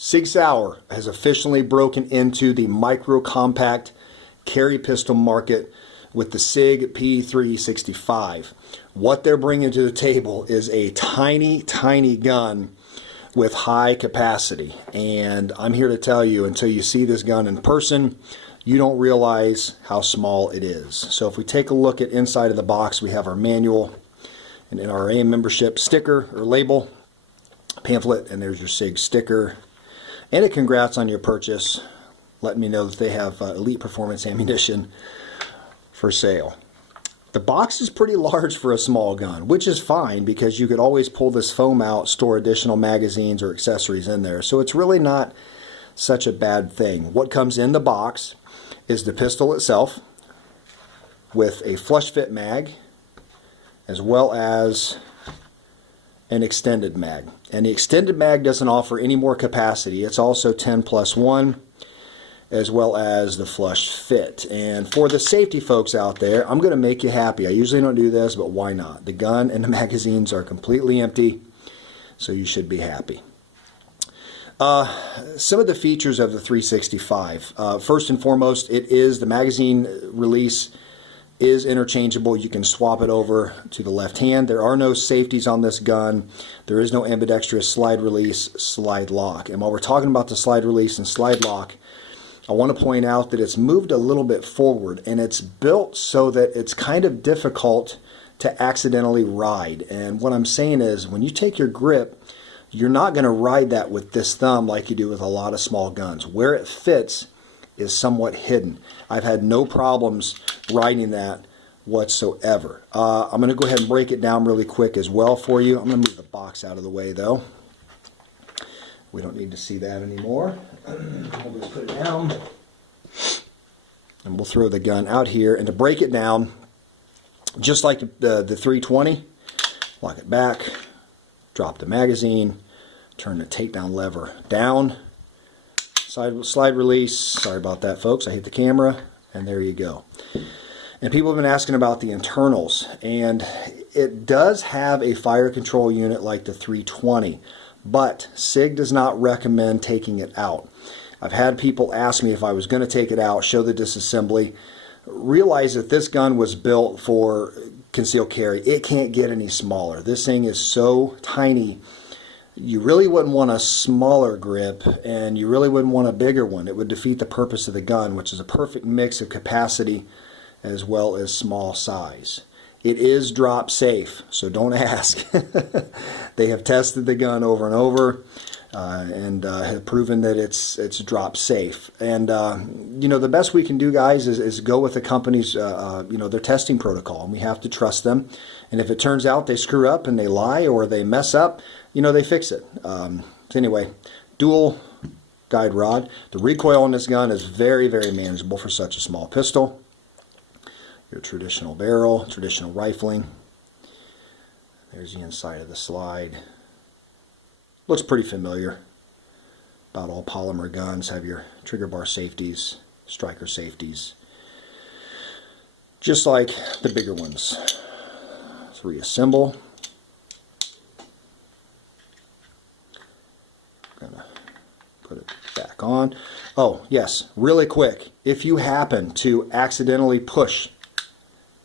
Sig Sauer has officially broken into the micro compact carry pistol market with the Sig P365. What they're bringing to the table is a tiny, tiny gun with high capacity. And I'm here to tell you, until you see this gun in person, you don't realize how small it is. So if we take a look at inside of the box, we have our manual and NRA membership sticker or label, pamphlet, and there's your Sig sticker. And a congrats on your purchase. Let me know that they have elite performance ammunition for sale. The box is pretty large for a small gun, which is fine because you could always pull this foam out, store additional magazines or accessories in there. So it's really not such a bad thing. What comes in the box is the pistol itself with a flush fit mag, as well as an extended mag. And the extended mag doesn't offer any more capacity. It's also 10+1, as well as the flush fit. And for the safety folks out there, I'm going to make you happy. I usually don't do this, but why not? The gun and the magazines are completely empty, so you should be happy. Some of the features of the 365. First and foremost, the magazine release is interchangeable. You can swap it over to the left hand. There are no safeties on this gun. There is no ambidextrous slide release, slide lock. And while we're talking about the slide release and slide lock, I want to point out that it's moved a little bit forward, and it's built so that it's kind of difficult to accidentally ride. And what I'm saying is, when you take your grip, you're not going to ride that with this thumb like you do with a lot of small guns. Where it fits is somewhat hidden. I've had no problems riding that whatsoever. I'm going to go ahead and break it down really quick as well for you. I'm going to move the box out of the way though. We don't need to see that anymore. We'll just put it down. And we'll throw the gun out here. And to break it down, just like the 320, lock it back, drop the magazine, turn the takedown lever down, slide release. Sorry about that, folks. I hit the camera, and there you go. And people have been asking about the internals, and it does have a fire control unit like the 320, but Sig does not recommend taking it out. I've had people ask me if I was going to take it out, show the disassembly. Realize that this gun was built for concealed carry. It can't get any smaller. This thing is so tiny. You really wouldn't want a smaller grip, and you really wouldn't want a bigger one. It would defeat the purpose of the gun, which is a perfect mix of capacity as well as small size. It is drop safe, so don't ask. They have tested the gun over and over and have proven that it's drop safe. And you know, the best we can do, guys, is go with the company's their testing protocol, and we have to trust them. And if it turns out they screw up and they lie or they mess up, they fix it. So anyway, dual guide rod. The recoil on this gun is very, very manageable for such a small pistol. Your traditional barrel, traditional rifling. There's the inside of the slide. Looks pretty familiar. About all polymer guns have your trigger bar safeties, striker safeties, just like the bigger ones. Let's reassemble. Gonna put it back on. Oh yes, really quick, if you happen to accidentally push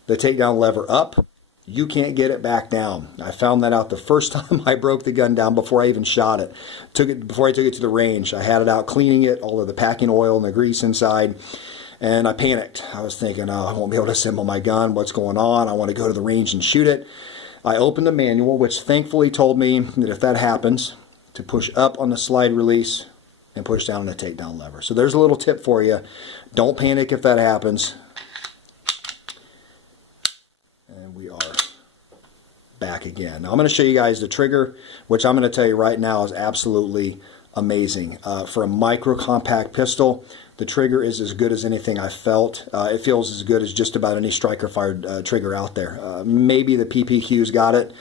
the takedown lever up, you can't get it back down. I found that out the first time I broke the gun down before I even shot it. Before I took it to the range. I had it out cleaning it, all of the packing oil and the grease inside, and I panicked. I was thinking, oh, I won't be able to assemble my gun. What's going on? I want to go to the range and shoot it. I opened the manual, which thankfully told me that if that happens, to push up on the slide release and push down on the takedown lever. So there's a little tip for you. Don't panic if that happens. And we are back again. Now I'm going to show you guys the trigger, which I'm going to tell you right now is absolutely amazing. For a micro compact pistol, the trigger is as good as anything I've felt. It feels as good as just about any striker fired trigger out there. Maybe the PPQ's got it,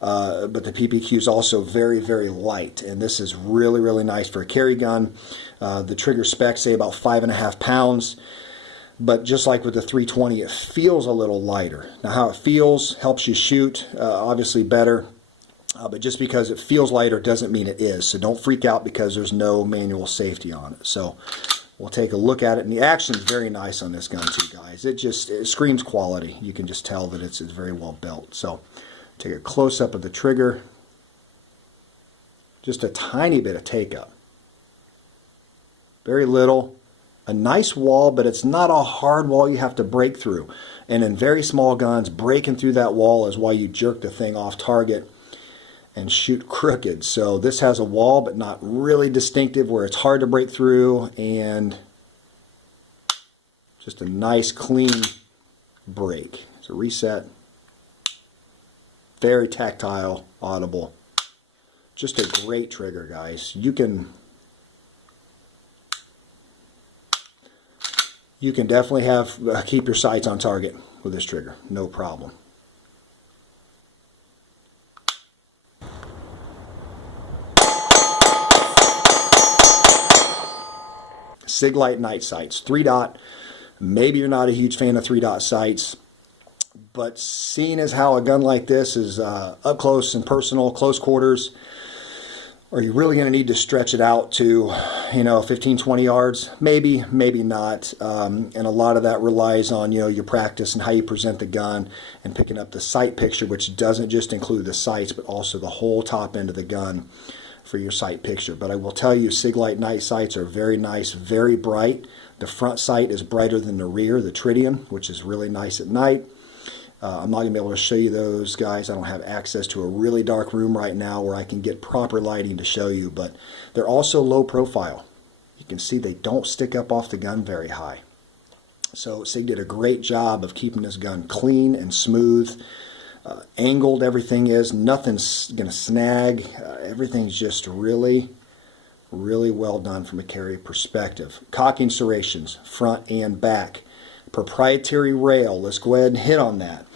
but the PPQ is also very, very light, and this is really, really nice for a carry gun. The trigger specs say about 5.5 pounds. But just like with the 320, it feels a little lighter. Now how it feels helps you shoot, obviously better. But just because it feels lighter doesn't mean it is. So don't freak out because there's no manual safety on it. So we'll take a look at it. And the action is very nice on this gun too, guys. It screams quality. You can just tell that it's very well built. So take a close-up of the trigger. Just a tiny bit of take-up. Very little. A nice wall, but it's not a hard wall you have to break through. And in very small guns, breaking through that wall is why you jerk the thing off target and shoot crooked. So this has a wall, but not really distinctive where it's hard to break through, and just a nice clean break. So reset. Very tactile, audible. Just a great trigger, guys. You can definitely keep your sights on target with this trigger, no problem. Sig Light night sights, 3-dot. Maybe you're not a huge fan of 3-dot sights, but seeing as how a gun like this is up close and personal, close quarters, are you really going to need to stretch it out to, 15, 20 yards? Maybe, maybe not. And a lot of that relies on, your practice and how you present the gun and picking up the sight picture, which doesn't just include the sights, but also the whole top end of the gun for your sight picture. But I will tell you, Sig Light night sights are very nice, very bright. The front sight is brighter than the rear, the tritium, which is really nice at night. I'm not going to be able to show you those, guys. I don't have access to a really dark room right now where I can get proper lighting to show you, but they're also low profile. You can see they don't stick up off the gun very high. So Sig did a great job of keeping this gun clean and smooth. Angled everything is. Nothing's going to snag. Everything's just really, really well done from a carry perspective. Cocking serrations, front and back. Proprietary rail. Let's go ahead and hit on that.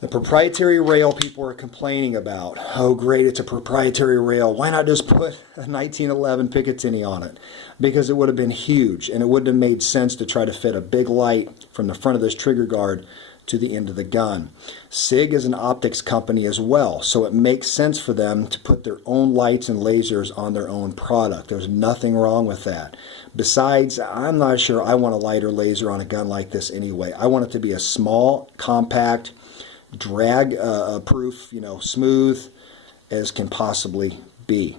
The proprietary rail people are complaining about. Oh great, it's a proprietary rail. Why not just put a 1911 Picatinny on it? Because it would have been huge, and it wouldn't have made sense to try to fit a big light from the front of this trigger guard to the end of the gun. Sig is an optics company as well, so it makes sense for them to put their own lights and lasers on their own product. There's nothing wrong with that. Besides, I'm not sure I want a lighter laser on a gun like this anyway. I want it to be a small, compact, drag proof, smooth as can possibly be.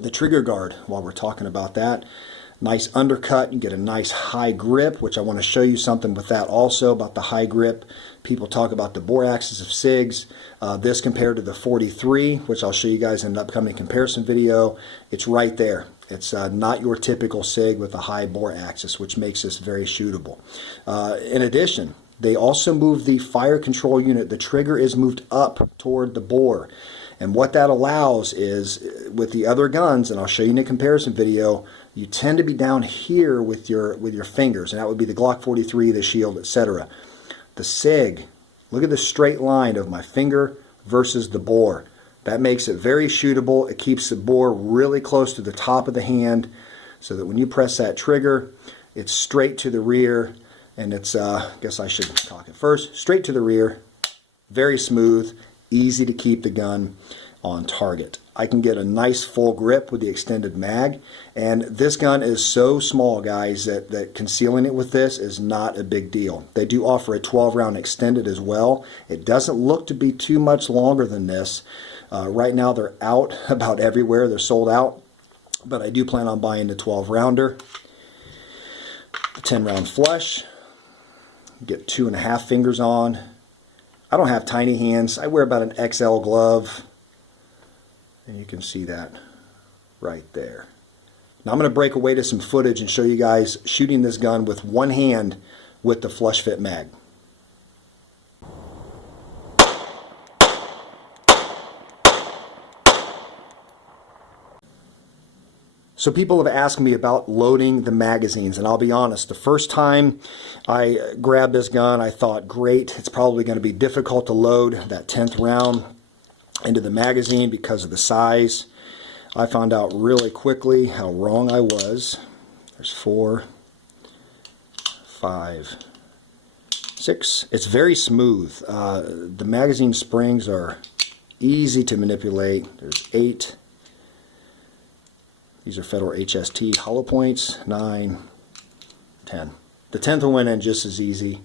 The trigger guard, while we're talking about that, nice undercut. You get a nice high grip, which I want to show you something with that also about the high grip. People talk about the bore axis of SIGs. This compared to the 43, which I'll show you guys in an upcoming comparison video, it's right there. It's not your typical SIG with a high bore axis, which makes this very shootable. In addition, they also moved the fire control unit. The trigger is moved up toward the bore. And what that allows is, with the other guns, and I'll show you in a comparison video, you tend to be down here with your fingers, and that would be the Glock 43, the Shield, etc. The SIG, look at the straight line of my finger versus the bore. That makes it very shootable. It keeps the bore really close to the top of the hand so that when you press that trigger, it's straight to the rear, and it's, I guess I should talk it first, straight to the rear, very smooth, easy to keep the gun on target. I can get a nice full grip with the extended mag, and this gun is so small, guys, that concealing it with this is not a big deal. They do offer a 12-round extended as well. It doesn't look to be too much longer than this. Right now they're out about everywhere. They're sold out, but I do plan on buying the 12-rounder. The 10-round flush. Get 2.5 fingers on. I don't have tiny hands. I wear about an XL glove. And you can see that right there. Now I'm going to break away to some footage and show you guys shooting this gun with one hand with the flush fit mag. So people have asked me about loading the magazines, and I'll be honest, the first time I grabbed this gun I thought, great, it's probably going to be difficult to load that 10th round into the magazine because of the size. I found out really quickly how wrong I was. There's 4, 5, 6. It's very smooth. The magazine springs are Easy to manipulate. There's 8. These are Federal HST hollow points. 9, 10. The 10th one went in just as easy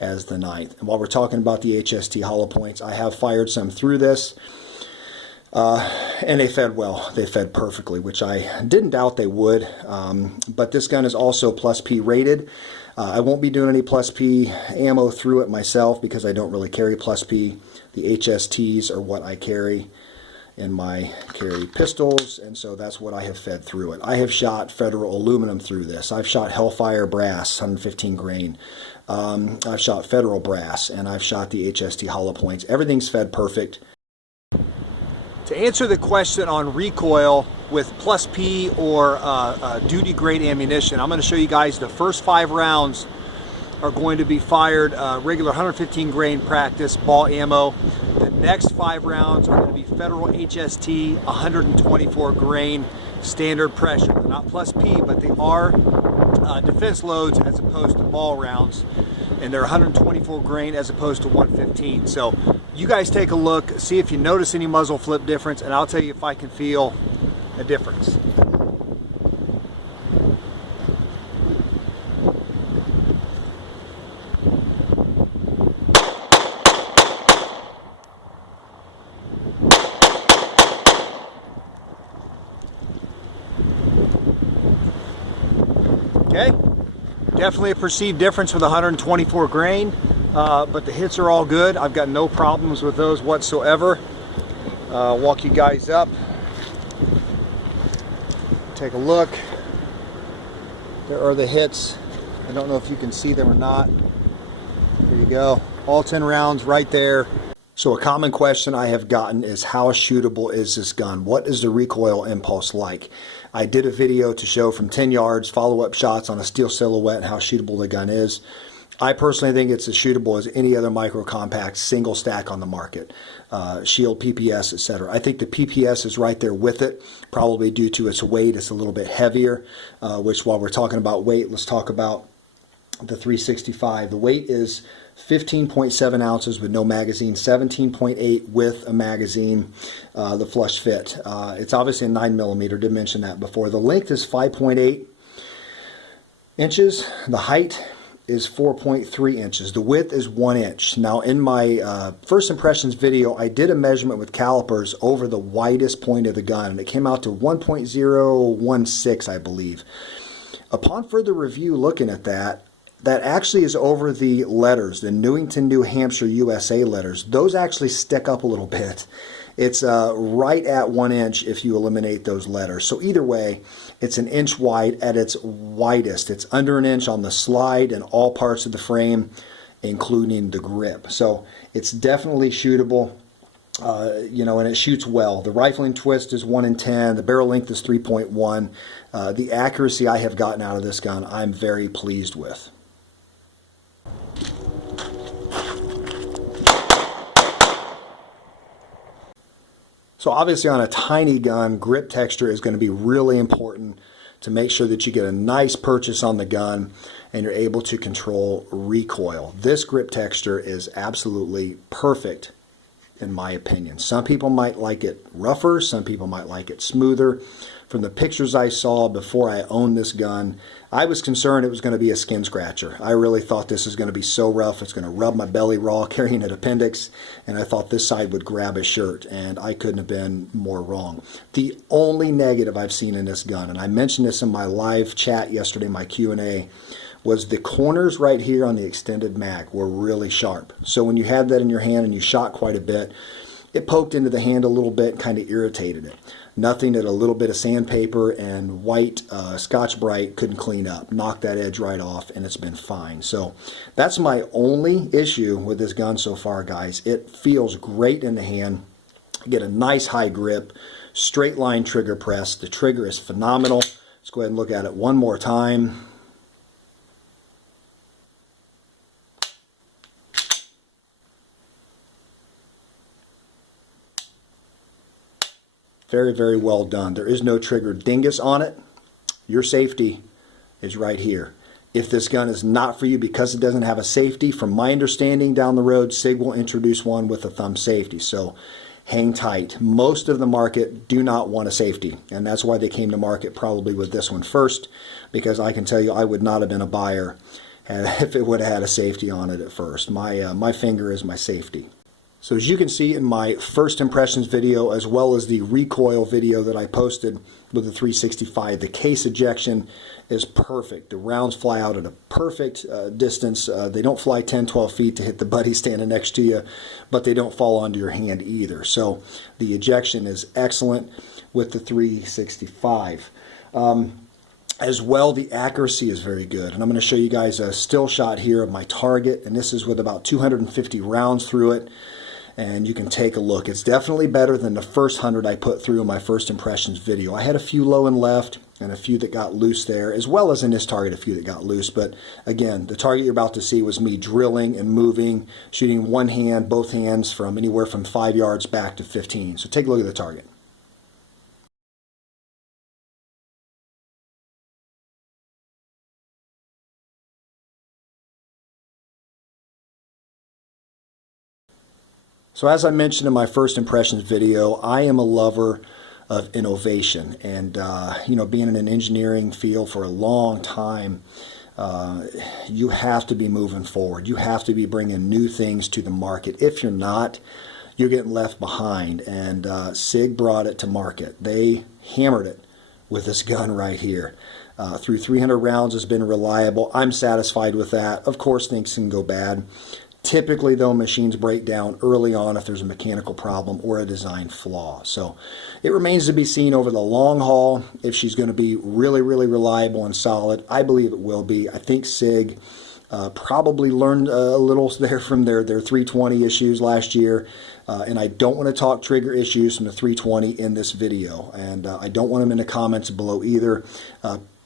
as the 9th. And while we're talking about the HST hollow points, I have fired some through this. And they fed well. They fed perfectly, which I didn't doubt they would. But this gun is also plus P rated. I won't be doing any plus P ammo through it myself because I don't really carry plus P. The HSTs are what I carry in my carry pistols, and so that's what I have fed through it. I have shot Federal aluminum through this. I've shot Hellfire brass, 115 grain. I've shot Federal brass, and I've shot the HST hollow points. Everything's fed perfect. To answer the question on recoil with plus P or duty grade ammunition, I'm going to show you guys the first 5 rounds are going to be fired regular 115 grain practice ball ammo. The next 5 rounds are going to be Federal HST 124 grain standard pressure. They're not plus P, but they are defense loads as opposed to ball rounds, and they're 124 grain as opposed to 115. So you guys take a look, see if you notice any muzzle flip difference, and I'll tell you if I can feel a difference. Okay, definitely a perceived difference with 124 grain, but the hits are all good. I've got no problems with those whatsoever. Walk you guys up. Take a look. There are the hits. I don't know if you can see them or not. There you go. All 10 rounds right there. So a common question I have gotten is, how shootable is this gun? What is the recoil impulse like? I did a video to show from 10 yards follow-up shots on a steel silhouette and how shootable the gun is. I personally think it's as shootable as any other micro compact single stack on the market. Shield, PPS, etc. I think the PPS is right there with it, probably due to its weight. It's a little bit heavier, which while we're talking about weight, let's talk about the 365. The weight is 15.7 ounces with no magazine, 17.8 with a magazine, the flush fit. It's obviously a 9mm, did mention that before. The length is 5.8 inches. The height is 4.3 inches. The width is 1 inch. Now in my first impressions video, I did a measurement with calipers over the widest point of the gun, and it came out to 1.016, I believe. Upon further review looking at that actually is over the letters, the Newington, New Hampshire, USA letters. Those actually stick up a little bit. It's right at 1 inch if you eliminate those letters. So either way, it's 1 inch wide at its widest. It's under 1 inch on the slide and all parts of the frame, including the grip. So it's definitely shootable. You know, and it shoots well. The rifling twist is 1 in 10. The barrel length is 3.1. The accuracy I have gotten out of this gun, I'm very pleased with. So obviously on a tiny gun, grip texture is going to be really important to make sure that you get a nice purchase on the gun and you're able to control recoil. This grip texture is absolutely perfect in my opinion. Some people might like it rougher, some people might like it smoother. From the pictures I saw before I owned this gun, I was concerned it was going to be a skin scratcher. I really thought this is going to be so rough, it's going to rub my belly raw carrying an appendix, and I thought this side would grab a shirt, and I couldn't have been more wrong. The only negative I've seen in this gun, and I mentioned this in my live chat yesterday, my Q&A, was the corners right here on the extended mag were really sharp. So when you had that in your hand and you shot quite a bit, it poked into the hand a little bit and kind of irritated it. Nothing that a little bit of sandpaper and white Scotch-Brite couldn't clean up. Knocked that edge right off, and it's been fine. So that's my only issue with this gun so far, guys. It feels great in the hand. Get a nice high grip, straight line trigger press. The trigger is phenomenal. Let's go ahead and look at it one more time. Very, very well done. There is no trigger dingus on it. Your safety is right here. If this gun is not for you because it doesn't have a safety, from my understanding down the road, Sig will introduce one with a thumb safety. So hang tight. Most of the market do not want a safety, and that's why they came to market probably with this one first, because I can tell you I would not have been a buyer if it would have had a safety on it at first. My finger is my safety. So as you can see in my first impressions video, as well as the recoil video that I posted with the 365, the case ejection is perfect. The rounds fly out at a perfect distance. They don't fly 10, 12 feet to hit the buddy standing next to you, but they don't fall onto your hand either. So the ejection is excellent with the 365. As well, the accuracy is very good. And I'm going to show you guys a still shot here of my target, and this is with about 250 rounds through it. And you can take a look. It's definitely better than the first 100 I put through in my first impressions video. I had a few low and left and a few that got loose there, as well as in this target a few that got loose. But again, the target you're about to see was me drilling and moving, shooting one hand, both hands, from anywhere from 5 yards back to 15. So take a look at the target. So as I mentioned in my first impressions video, I am a lover of innovation, and being in an engineering field for a long time, you have to be moving forward. You have to be bringing new things to the market. If you're not, you're getting left behind, and Sig brought it to market. They hammered it with this gun right here. Through 300 rounds has been reliable. I'm satisfied with that. Of course, things can go bad. Typically, though, machines break down early on if there's a mechanical problem or a design flaw. So it remains to be seen over the long haul if she's going to be really, really reliable and solid. I believe it will be. I think Sig probably learned a little there from their 320 issues last year. And I don't want to talk trigger issues from the 320 in this video. And I don't want them in the comments below either.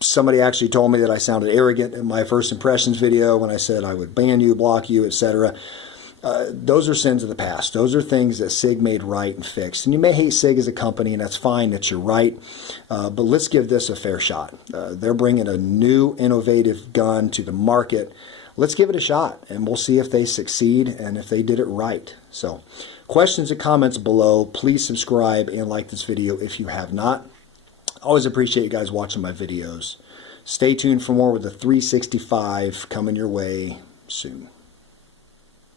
Somebody actually told me that I sounded arrogant in my first impressions video when I said I would ban you, block you, etc. Those are sins of the past. Those are things that Sig made right and fixed. And you may hate Sig as a company, and that's fine that you're right. But let's give this a fair shot. They're bringing a new, innovative gun to the market. Let's give it a shot, and we'll see if they succeed and if they did it right. So, questions and comments below. Please subscribe and like this video if you have not. Always appreciate you guys watching my videos. Stay tuned for more with the 365 coming your way soon.